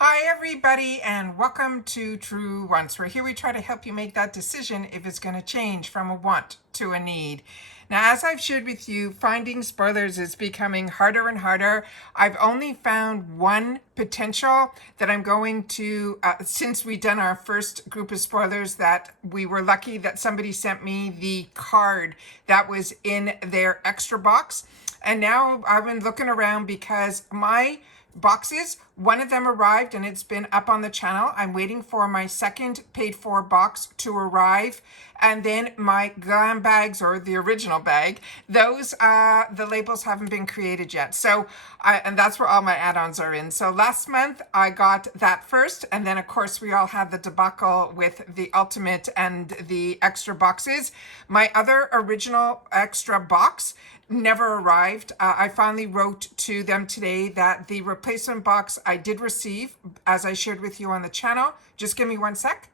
Hi everybody and welcome to True Wants, where here we try to help you make that decision if it's going to change from a want to a need. Now, as I've shared with you, finding spoilers is becoming harder and harder. I've only found one potential that I'm going to, since we've done our first group of spoilers, that we were lucky that somebody sent me the card that was in their extra box. And now I've been looking around because my boxes, one of them arrived and it's been up on the channel. I'm waiting for my second paid for box to arrive, and then my glam bags, or the original bag, those the labels haven't been created yet. So and that's where all my add-ons are in. So last month I got that first, and then of course we all had the debacle with the ultimate and the extra boxes. My other original extra box never arrived. I finally wrote to them today that the replacement box I did receive, as I shared with you on the channel. Just give me one sec.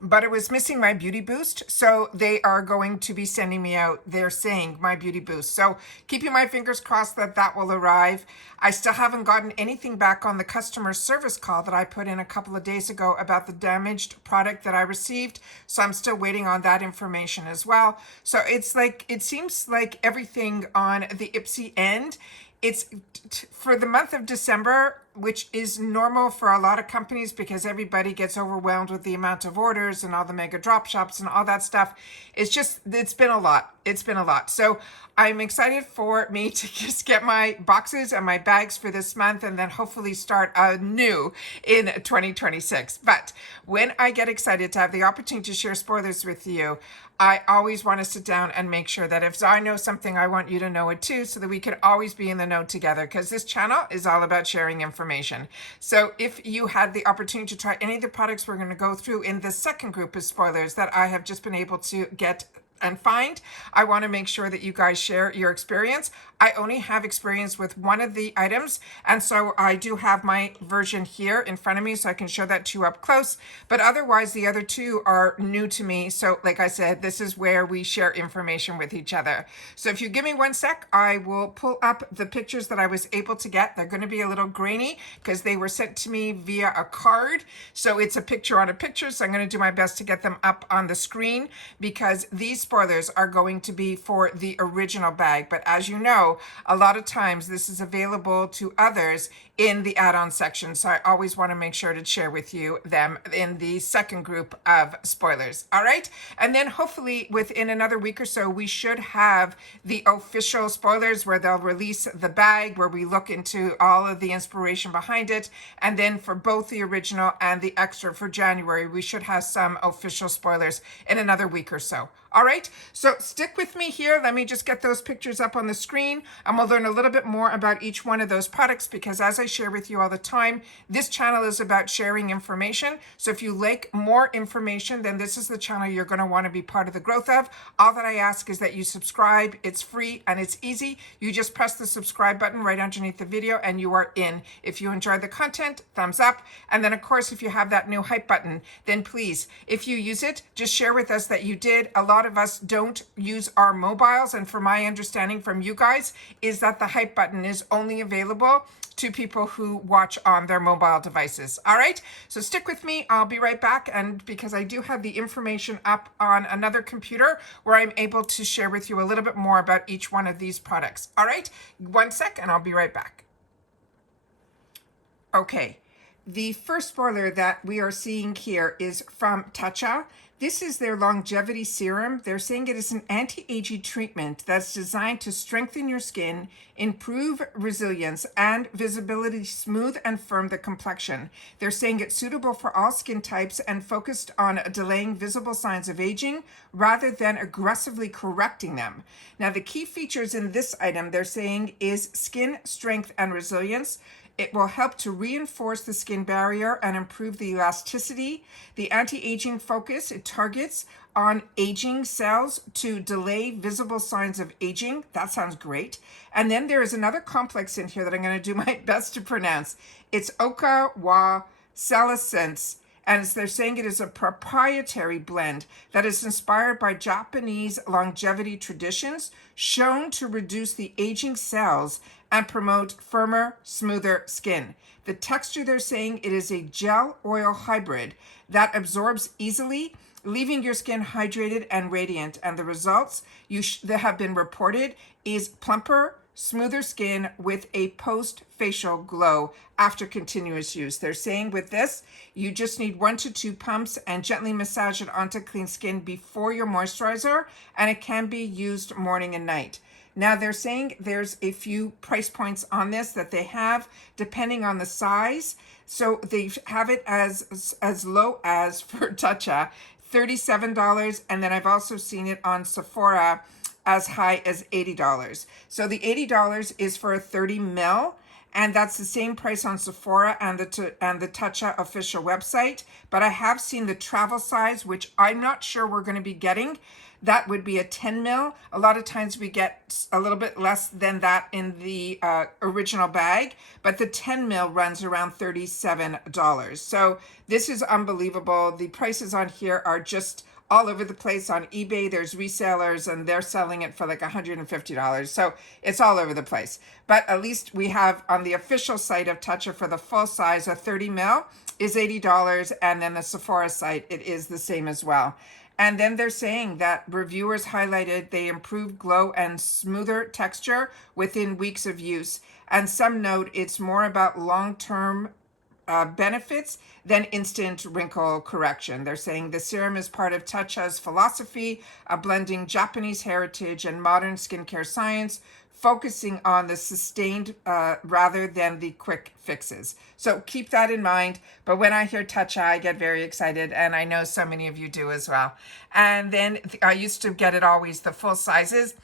But it was missing my beauty boost, so they are going to be sending me out, they're saying, my beauty boost. So keeping my fingers crossed that that will arrive. I still haven't gotten anything back on the customer service call that I put in a couple of days ago about the damaged product that I received, so I'm still waiting on that information as well. So it's like, it seems like everything on the IPSY end, it's for the month of December, which is normal for a lot of companies because everybody gets overwhelmed with the amount of orders and all the mega drop shops and all that stuff. It's been a lot. It's been a lot. So I'm excited for me to just get my boxes and my bags for this month and then hopefully start anew in 2026. But when I get excited to have the opportunity to share spoilers with you, I always want to sit down and make sure that if I know something, I want you to know it too, so that we can always be in the know together, because this channel is all about sharing information. So if you had the opportunity to try any of the products we're going to go through in the second group of spoilers that I have just been able to get and find, I want to make sure that you guys share your experience. I only have experience with one of the items, and so I do have my version here in front of me so I can show that to you up close, but otherwise the other two are new to me. So like I said, this is where we share information with each other. So if you give me one sec, I will pull up the pictures that I was able to get. They're going to be a little grainy because they were sent to me via a card, so it's a picture on a picture, so I'm going to do my best to get them up on the screen because these spoilers are going to be for the original bag. But as you know, a lot of times this is available to others in the add-on section, so I always want to make sure to share with you them in the second group of spoilers. All right, and then hopefully within another week or so we should have the official spoilers where they'll release the bag, where we look into all of the inspiration behind it, and then for both the original and the extra for January we should have some official spoilers in another week or so. All right, so stick with me here. Let me just get those pictures up on the screen, and we'll learn a little bit more about each one of those products, because as I share with you all the time, this channel is about sharing information. So if you like more information, then this is the channel you're going to want to be part of the growth of. All that I ask is that you subscribe. It's free and it's easy. You just press the subscribe button right underneath the video and you are in. If you enjoy the content, thumbs up. And then of course, if you have that new hype button, then please, if you use it, just share with us that you did. A lot of us don't use our mobiles, and from my understanding from you guys is that the hype button is only available to people who watch on their mobile devices. All right, so stick with me. I'll be right back, and because I do have the information up on another computer where I'm able to share with you a little bit more about each one of these products. All right, one sec and I'll be right back. Okay, the first spoiler that we are seeing here is from Tatcha. This is their longevity serum. They're saying it is an anti-aging treatment that's designed to strengthen your skin, improve resilience and visibility, smooth and firm the complexion. They're saying it's suitable for all skin types and focused on delaying visible signs of aging rather than aggressively correcting them. Now, the key features in this item, they're saying, is skin strength and resilience. It will help to reinforce the skin barrier and improve the elasticity. The anti-aging focus, it targets on aging cells to delay visible signs of aging. That sounds great. And then there is another complex in here that I'm going to do my best to pronounce. It's Oka wa Salicence. And they're saying it is a proprietary blend that is inspired by Japanese longevity traditions, shown to reduce the aging cells and promote firmer, smoother skin. The texture, they're saying it is a gel oil hybrid that absorbs easily, leaving your skin hydrated and radiant. And the results that have been reported is plumper, smoother skin with a post-facial glow after continuous use. They're saying with this, you just need 1 to 2 pumps and gently massage it onto clean skin before your moisturizer, and it can be used morning and night. Now they're saying there's a few price points on this that they have depending on the size. So they have it as low as for Tatcha, $37, and then I've also seen it on Sephora as high as $80. So the $80 is for a 30 ml, and that's the same price on Sephora and the Tatcha official website. But I have seen the travel size, which I'm not sure we're going to be getting. That would be a 10 ml. A lot of times we get a little bit less than that in the original bag, but the 10 ml runs around $37. So this is unbelievable. The prices on here are just all over the place. On eBay, there's resellers and they're selling it for like $150. So it's all over the place. But at least we have on the official site of Tatcha for the full size, a 30 ml is $80. And then the Sephora site, it is the same as well. And then they're saying that reviewers highlighted they improved glow and smoother texture within weeks of use. And some note it's more about long-term benefits than instant wrinkle correction. They're saying the serum is part of Tatcha's philosophy of blending Japanese heritage and modern skincare science, focusing on the sustained rather than the quick fixes. So keep that in mind. But when I hear Tatcha, I get very excited, and I know so many of you do as well. And then I used to get it always the full sizes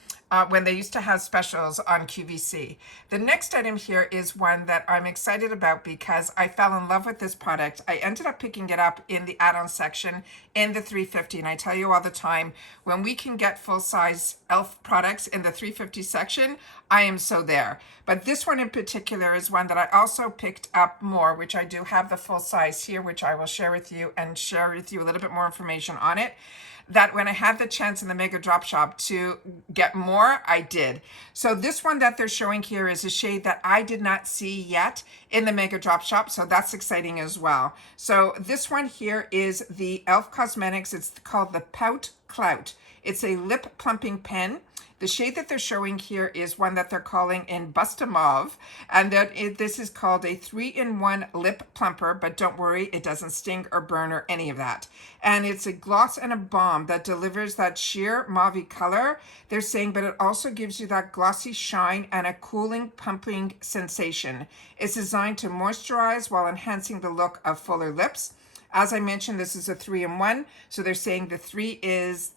when they used to have specials on QVC. The next item here is one that I'm excited about because I fell in love with this product. I ended up picking it up in the add-on section in the 350, and I tell you all the time, when we can get full-size E.L.F. products in the 350 section, I am so there. But this one in particular is one that I also picked up more, which I do have the full size here, which I will share with you and share with you a little bit more information on it. That when I had the chance in the Mega Drop Shop to get more, I did. So this one that they're showing here is a shade that I did not see yet in the Mega Drop Shop, so that's exciting as well. So this one here is the E.L.F. Cosmetics. It's called the Pout Clout. It's a lip plumping pen. The shade that they're showing here is one that they're calling in Busta Mauve, and this is called a 3-in-1 lip plumper, but don't worry, it doesn't sting or burn or any of that. And it's a gloss and a balm that delivers that sheer mauve color, they're saying, but it also gives you that glossy shine and a cooling, pumping sensation. It's designed to moisturize while enhancing the look of fuller lips. As I mentioned, this is a 3-in-1, so they're saying the 3 is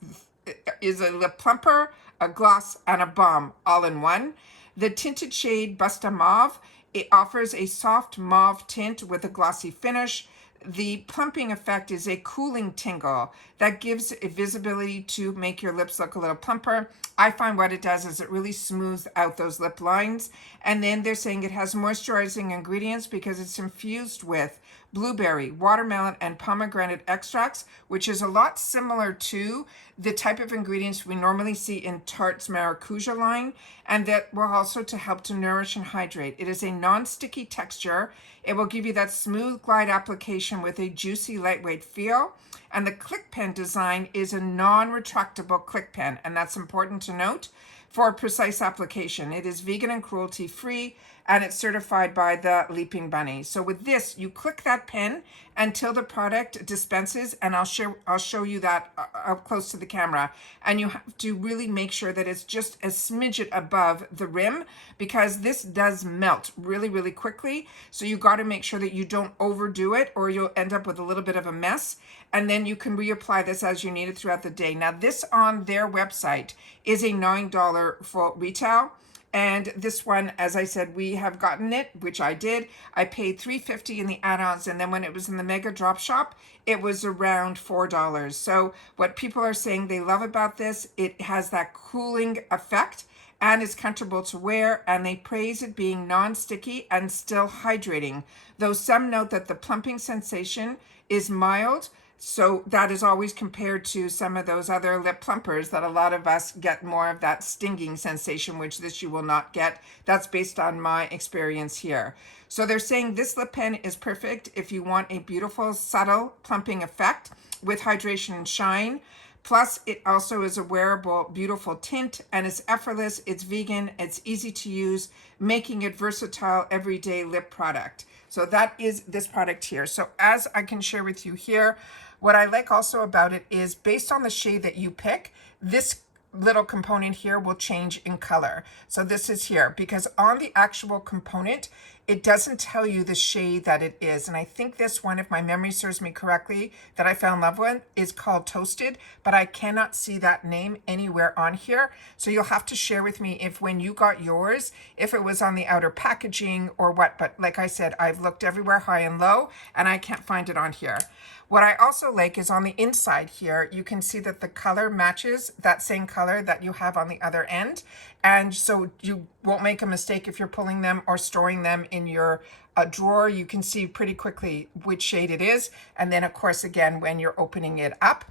a lip plumper, a gloss, and a balm all in one. The tinted shade Busta Mauve, it offers a soft mauve tint with a glossy finish. The plumping effect is a cooling tingle that gives a visibility to make your lips look a little plumper. I find what it does is it really smooths out those lip lines. And then they're saying it has moisturizing ingredients because it's infused with blueberry, watermelon, and pomegranate extracts, which is a lot similar to the type of ingredients we normally see in Tarte's Maracuja line, and that will also to help to nourish and hydrate. It is a non-sticky texture. It will give you that smooth glide application with a juicy, lightweight feel. And the click pen design is a non-retractable click pen, and that's important to note for precise application. It is vegan and cruelty free, and it's certified by the Leaping Bunny. So with this, you click that pen until the product dispenses, and I'll show you that up close to the camera. And you have to really make sure that it's just a smidget above the rim, because this does melt really, really quickly. So you got to make sure that you don't overdo it, or you'll end up with a little bit of a mess. And then you can reapply this as you need it throughout the day. Now this on their website is a $9 full retail. And this one, as I said, we have gotten it, which I did. I paid $3.50 in the add-ons, and then when it was in the Mega Drop Shop, it was around $4. So what people are saying they love about this, it has that cooling effect and is comfortable to wear, and they praise it being non-sticky and still hydrating. Though some note that the plumping sensation is mild, So that is always compared to some of those other lip plumpers that a lot of us get more of that stinging sensation, which this you will not get. That's based on my experience here. So they're saying this lip pen is perfect if you want a beautiful, subtle plumping effect with hydration and shine. Plus, it also is a wearable, beautiful tint, and it's effortless, it's vegan, it's easy to use, making it versatile, everyday lip product. So that is this product here. So as I can share with you here, what I like also about it is based on the shade that you pick, this little component here will change in color. So this is here because on the actual component, it doesn't tell you the shade that it is. And I think this one, if my memory serves me correctly, that I fell in love with is called Toasted, but I cannot see that name anywhere on here. So you'll have to share with me if when you got yours, if it was on the outer packaging or what. But like I said, I've looked everywhere high and low and I can't find it on here. What I also like is on the inside here, you can see that the color matches that same color that you have on the other end. And so you won't make a mistake if you're pulling them or storing them in your drawer. You can see pretty quickly which shade it is. And then of course, again, when you're opening it up,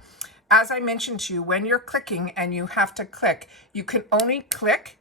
as I mentioned to you, when you're clicking and you have to click, you can only click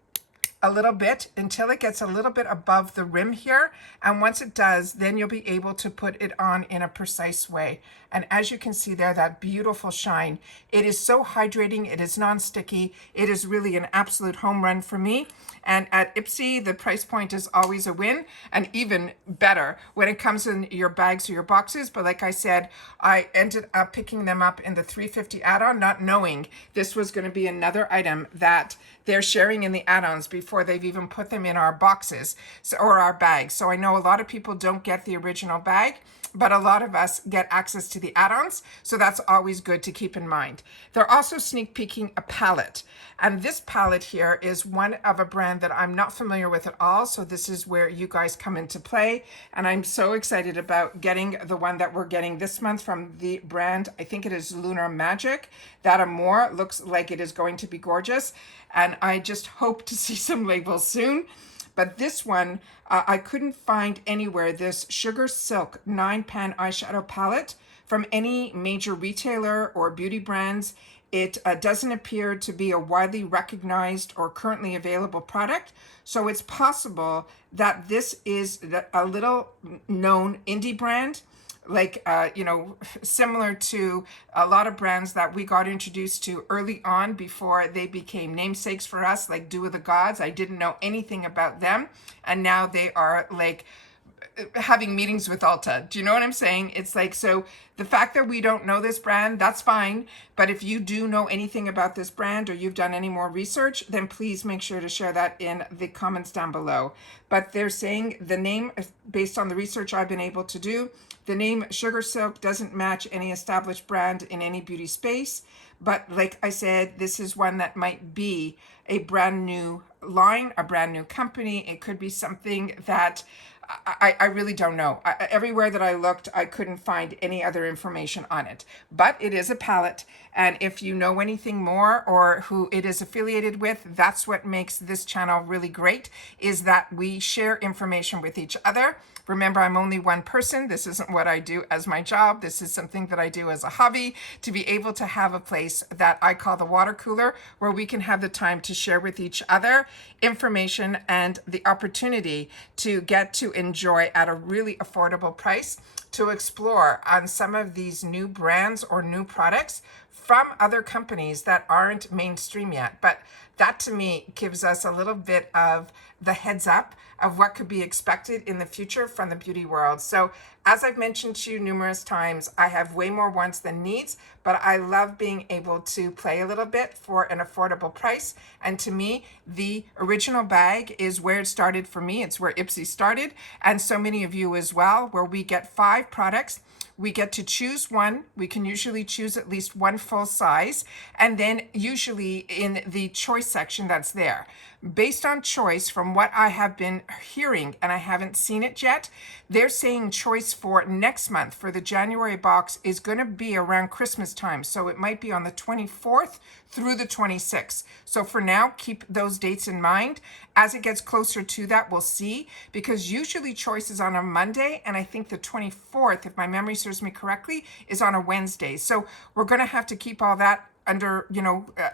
a little bit until it gets a little bit above the rim here. And once it does, then you'll be able to put it on in a precise way. And as you can see there, that beautiful shine. It is so hydrating. It is non-sticky. It is really an absolute home run for me. And at IPSY, the price point is always a win, and even better when it comes in your bags or your boxes. But like I said, I ended up picking them up in the $3.50 add-on, not knowing this was going to be another item that they're sharing in the add-ons before they've even put them in our boxes or our bags. So I know a lot of people don't get the original bag, but a lot of us get access to the add-ons, so that's always good to keep in mind. They're also sneak peeking a palette, and this palette here is one of a brand that I'm not familiar with at all, so this is where you guys come into play, and I'm so excited about getting the one that we're getting this month from the brand, I think it is Lunar Magic. That Amore looks like it is going to be gorgeous, and I just hope to see some labels soon. But this one, I couldn't find anywhere, this Sugar Silk 9-pan eyeshadow palette from any major retailer or beauty brands. It doesn't appear to be a widely recognized or currently available product. So it's possible that this is a little known indie brand, like, similar to a lot of brands that we got introduced to early on before they became namesakes for us, like Dew of the Gods. I didn't know anything about them. And now they are like having meetings with Ulta. Do you know what I'm saying? It's like, so the fact that we don't know this brand, that's fine. But if you do know anything about this brand or you've done any more research, then please make sure to share that in the comments down below. But they're saying the name, based on the research I've been able to do, the name Sugar Silk doesn't match any established brand in any beauty space. But like I said, this is one that might be a brand new line, a brand new company. It could be something that I really don't know. Everywhere that I looked, I couldn't find any other information on it. But it is a palette, and if you know anything more or who it is affiliated with, that's what makes this channel really great, is that we share information with each other. Remember, I'm only one person. This isn't what I do as my job. This is something that I do as a hobby, to be able to have a place that I call the water cooler, where we can have the time to share with each other information and the opportunity to get to enjoy at a really affordable price, to explore on some of these new brands or new products from other companies that aren't mainstream yet. But that to me gives us a little bit of the heads up of what could be expected in the future from the beauty world. So as I've mentioned to you numerous times, I have way more wants than needs, but I love being able to play a little bit for an affordable price. And to me, the original bag is where it started for me. It's where IPSY started, and so many of you as well, where we get 5 products. We get to choose one. We can usually choose at least one full size, and then usually in the choice section that's there. based on choice from what I have been hearing, and I haven't seen it yet, they're saying choice for next month for the January box is going to be around Christmas time. So it might be on the 24th through the 26th. So for now, keep those dates in mind. As it gets closer to that, we'll see, because usually choice is on a Monday, and I think the 24th, if my memory serves me correctly, is on a Wednesday. So we're going to have to keep all that under,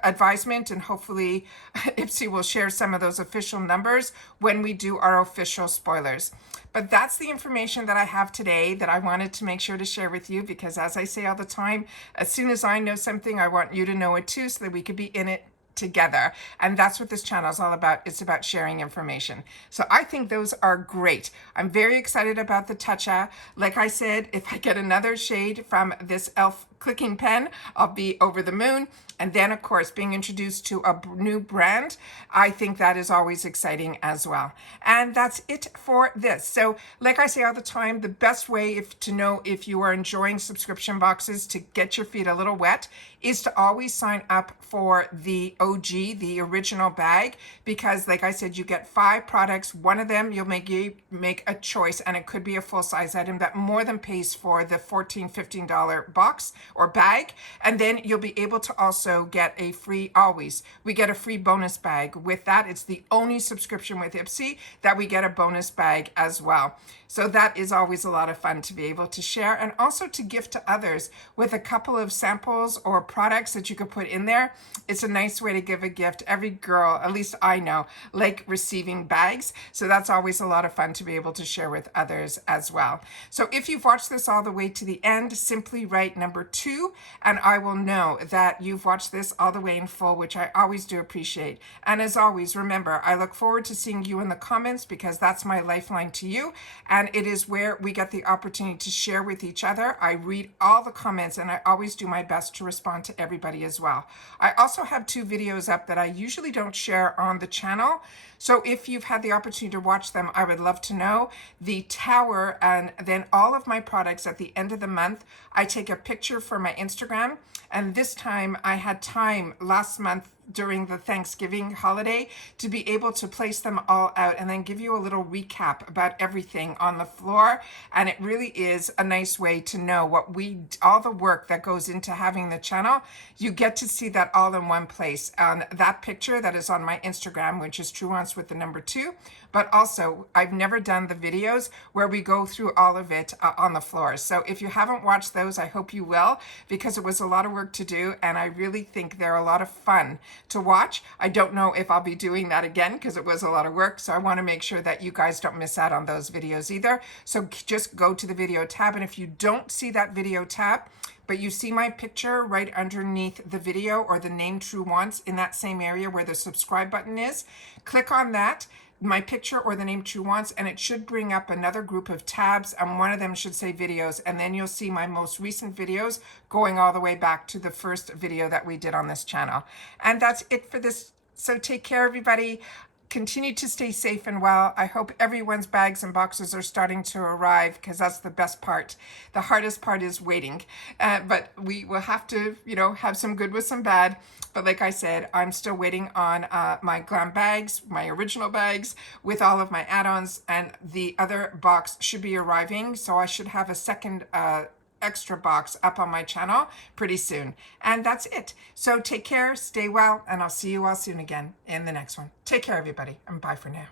advisement, and hopefully IPSY will share some of those official numbers when we do our official spoilers. But that's the information that I have today that I wanted to make sure to share with you, because as I say all the time, as soon as I know something, I want you to know it too, so that we could be in it together. And that's what this channel is all about. It's about sharing information. So I think those are great. I'm very excited about the Tatcha. Like I said, if I get another shade from this E.L.F clicking pen, I'll be over the moon. And then, of course, being introduced to a new brand, I think that is always exciting as well. And that's it for this. So like I say all the time, the best way to know if you are enjoying subscription boxes to get your feet a little wet is to always sign up for the OG, the original bag, because like I said, you get 5 products. One of them you'll make a choice, and it could be a full-size item that more than pays for the $14, $15 box or bag. And then you'll be able to also get a free, we get a free bonus bag with that. It's the only subscription with IPSY that we get a bonus bag as well. So that is always a lot of fun to be able to share, and also to gift to others with a couple of samples or products that you could put in there. It's a nice way to give a gift. Every girl, at least I know, like receiving bags. So that's always a lot of fun to be able to share with others as well. So if you've watched this all the way to the end, simply write number 2, and I will know that you've watched this all the way in full, which I always do appreciate. And as always, remember, I look forward to seeing you in the comments, because that's my lifeline to you. And it is where we get the opportunity to share with each other. I read all the comments, and I always do my best to respond to everybody as well. I also have 2 videos up that I usually don't share on the channel. So if you've had the opportunity to watch them, I would love to know. The tower, and then all of my products at the end of the month, I take a picture for my Instagram. And this time I had time last month during the Thanksgiving holiday to be able to place them all out and then give you a little recap about everything on the floor. And it really is a nice way to know what all the work that goes into having the channel. You get to see that all in one place. On that picture that is on my Instagram, which is TrueOnce with the number 2. But also, I've never done the videos where we go through all of it on the floor. So if you haven't watched those, I hope you will, because it was a lot of work to do, and I really think they're a lot of fun to watch. I don't know if I'll be doing that again, because it was a lot of work, so I want to make sure that you guys don't miss out on those videos either. So just go to the video tab, and if you don't see that video tab, but you see my picture right underneath the video, or the name TrueOnce in that same area where the subscribe button is, click on that, my picture or the name TrueOnce, and it should bring up another group of tabs, and one of them should say videos, and then you'll see my most recent videos going all the way back to the first video that we did on this channel. And that's it for this. So take care, everybody. Continue to stay safe and well. I hope everyone's bags and boxes are starting to arrive, because that's the best part. The hardest part is waiting, but we will have to, have some good with some bad. But like I said, I'm still waiting on my glam bags, my original bags with all of my add-ons, and the other box should be arriving. So I should have a second extra box up on my channel pretty soon. And that's it. So take care, stay well, and I'll see you all soon again in the next one. Take care, everybody, and bye for now.